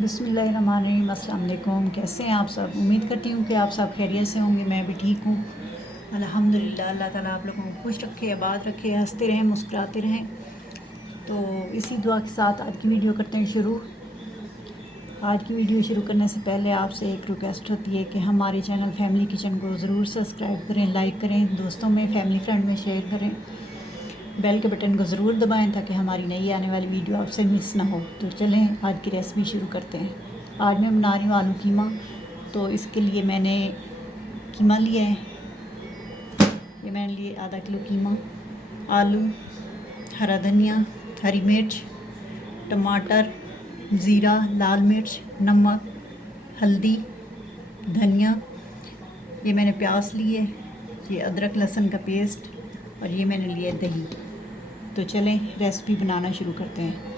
बिस्मिल्लाहिर्रहमानिर्रहीम। अस्सलाम वालेकुम। कैसे हैं आप सब? उम्मीद करती हूँ कि आप सब खैरियत से होंगे। मैं भी ठीक हूँ अल्हम्दुलिल्लाह। अल्लाह ताला आप लोगों को खुश रखे, आबाद रखे, हंसते रहें, मुस्कुराते रहें। तो इसी दुआ के साथ आज की वीडियो करते हैं शुरू। आज की वीडियो शुरू करने से पहले आपसे एक रिक्वेस्ट होती है कि हमारे चैनल फैमिली किचन को ज़रूर सब्सक्राइब करें, लाइक करें, दोस्तों में, फैमिली फ्रेंड में शेयर करें, बेल के बटन को ज़रूर दबाएं ताकि हमारी नई आने वाली वीडियो आपसे मिस ना हो। तो चलें आज की रेसिपी शुरू करते हैं। आज मैं बना रही हूँ आलू कीमा। तो इसके लिए मैंने कीमा लिया है। ये मैंने लिए आधा किलो कीमा, आलू, हरा धनिया, हरी मिर्च, टमाटर, ज़ीरा, लाल मिर्च, नमक, हल्दी, धनिया। ये मैंने प्याज लिए, ये अदरक लहसुन का पेस्ट, और ये मैंने लिया दही। तो चलें रेसिपी बनाना शुरू करते हैं।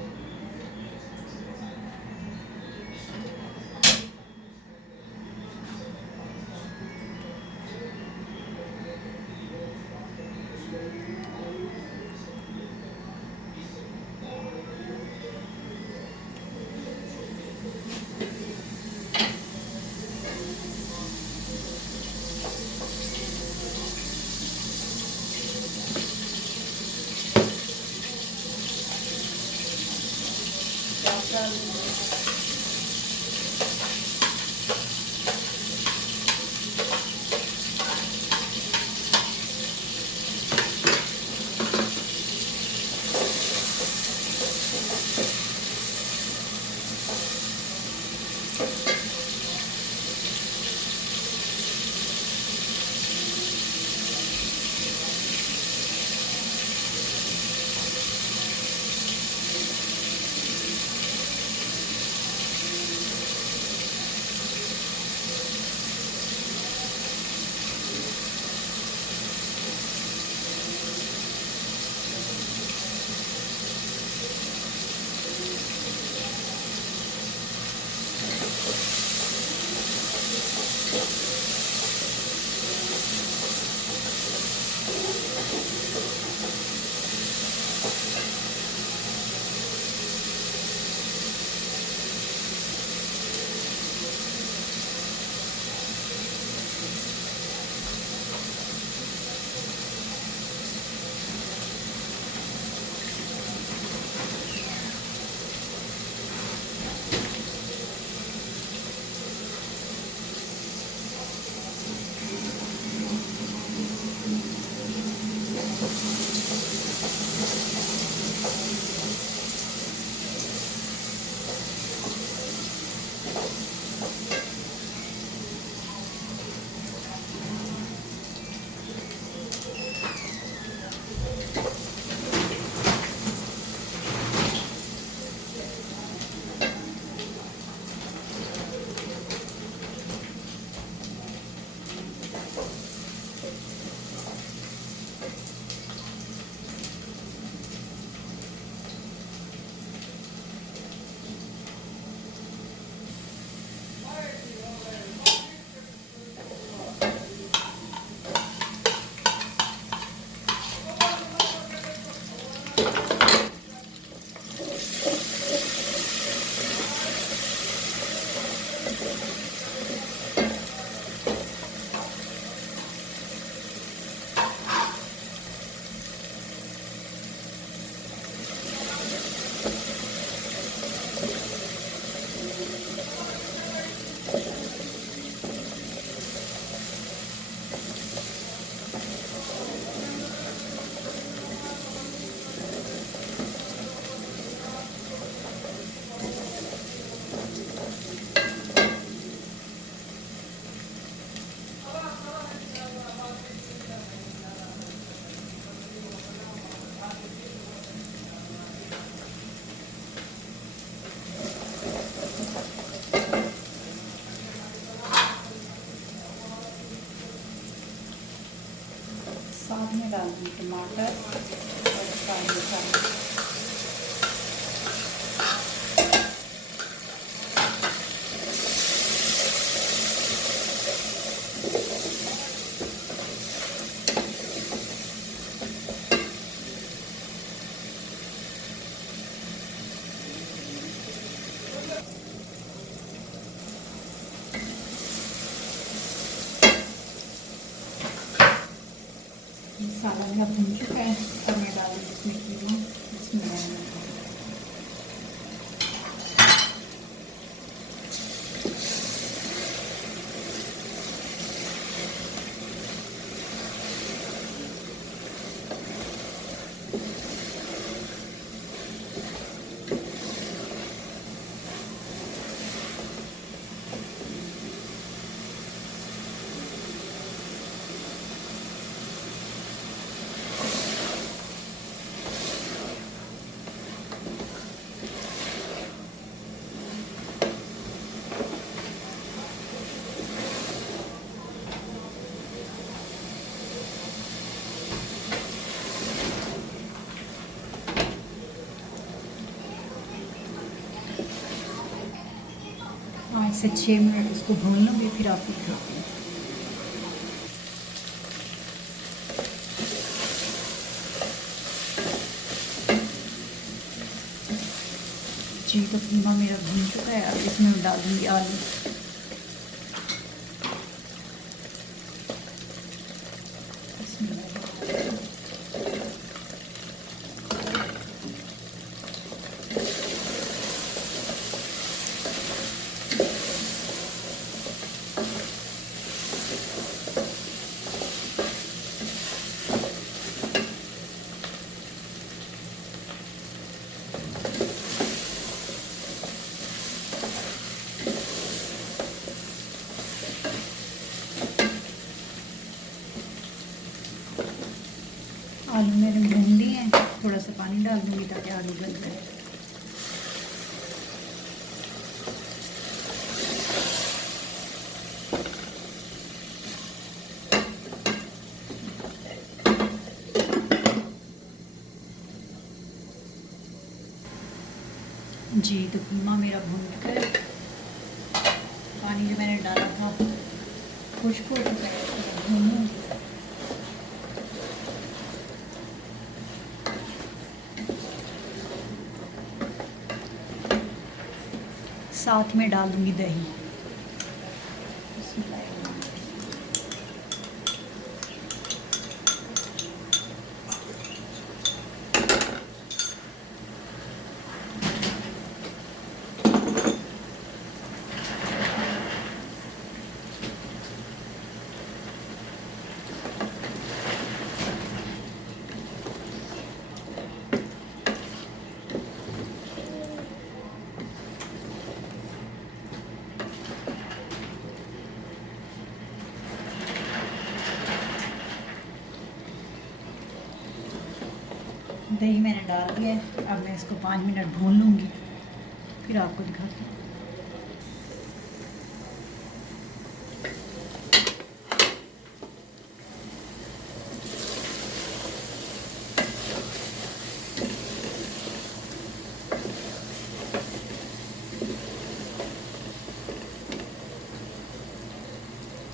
साथ में डाल दूँ टमाटर और काली मिर्च। मसाला मेरा भून चुका है और मैं डाल दूँगी इसमें कीमा। इसमें पाँच से 6 मिनट इसको भून लूँगी, फिर आपको दिखाती हूँ। जी तो कीमा मेरा भून चुका है। अब इसमें मैं डाल दूँगी आलू। आलू मैंने भून लिए हैं, थोड़ा सा पानी डाल दूँगी ताकि आलू गल जाए। जी तो कीमा मेरा भून चुका है। पानी जो मैंने डाला था खुश्क हो चुका है, इसको भूनूंगी। साथ में डाल दूँगी दही। दही मैंने डाल दिया है। अब मैं इसको 5 मिनट भून लूँगी, फिर आपको दिखाती हूँ।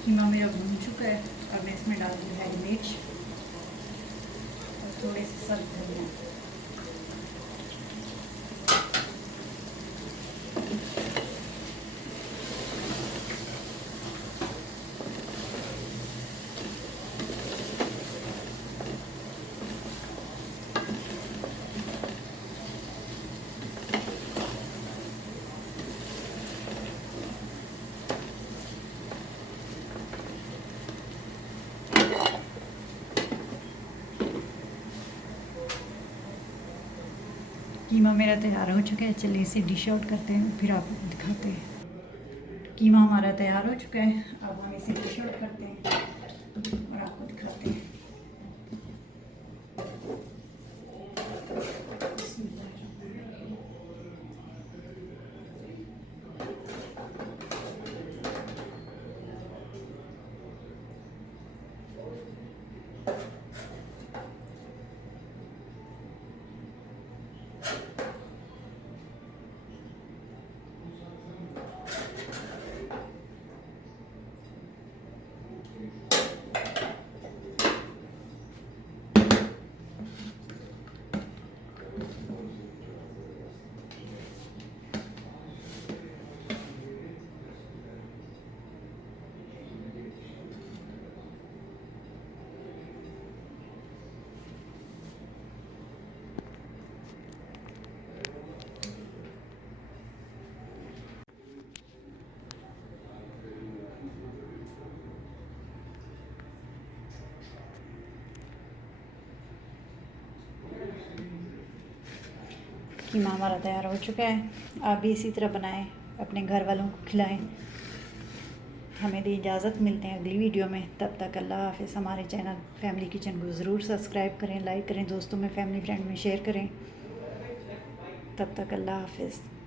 कीमा मेरा भून चुका है। अब मैं इसमें डाल दूँगी हरी मिर्च और थोड़े से सब्ज़ धनिया। कीमा मेरा तैयार हो चुका है। चलिए इसे डिश आउट करते हैं, फिर आपको दिखाते हैं। कीमा हमारा तैयार हो चुका है। अब हम इसे डिश आउट करते हैं और आपको दिखाते हैं। कीमा हमारा तैयार हो चुका है। आप भी इसी तरह बनाएं, अपने घर वालों को खिलाएं। हमें दी इजाज़त, मिलते हैं अगली वीडियो में। तब तक अल्लाह हाफ़िज़। हमारे चैनल फैमिली किचन को ज़रूर सब्सक्राइब करें, लाइक करें, दोस्तों में, फैमिली फ्रेंड में शेयर करें। तब तक अल्लाह हाफ़िज़।